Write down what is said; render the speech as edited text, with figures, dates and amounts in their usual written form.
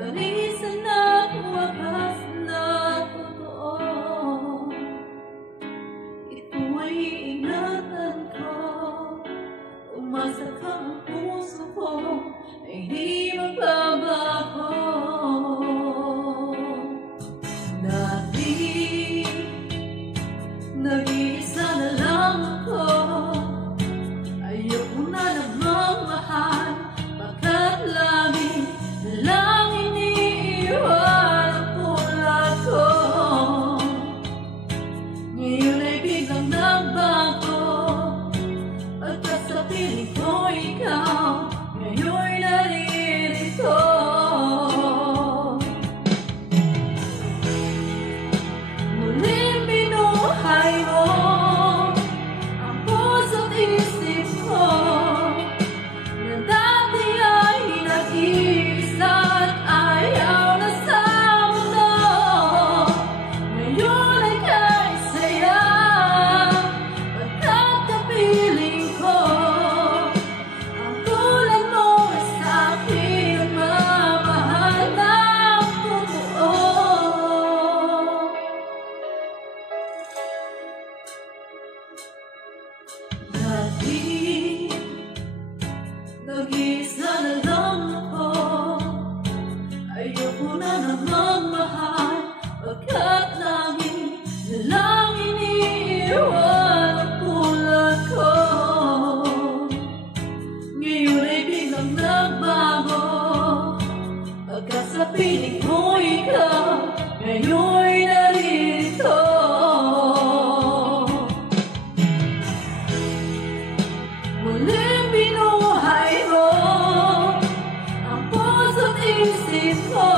Narisan at wakas na totoo. Ito ay ingatan ko. Umasa ka ang puso ko ay di magbabago. Dati, nag-iisa na lang ako. Ayoko na namang mahal, pagkat lagi na lang iniiwan ang tulad ko. Ngayon ay biglang nagbago, pagkat sa piling ko ikaw ngayon'y naririto. Muling binuhay mo ang puso't isip ko, na dati ay nag-iisa at ayaw na sa mundo. Ngayon ay kahit saya, pagkat kapiling ko ang tulad mo ay sa'kin ang mamahal ng totoo. Dati, nag-iisa na lang ako. Ayoko na namang mahal, pagkat lagi na lang iniiwan ang tulad ko. Ngayon ay biglang nagbago, pagkat sa piling mo ikaw ngayon'y narito. Muling binuhay mo ang puso't isip ko,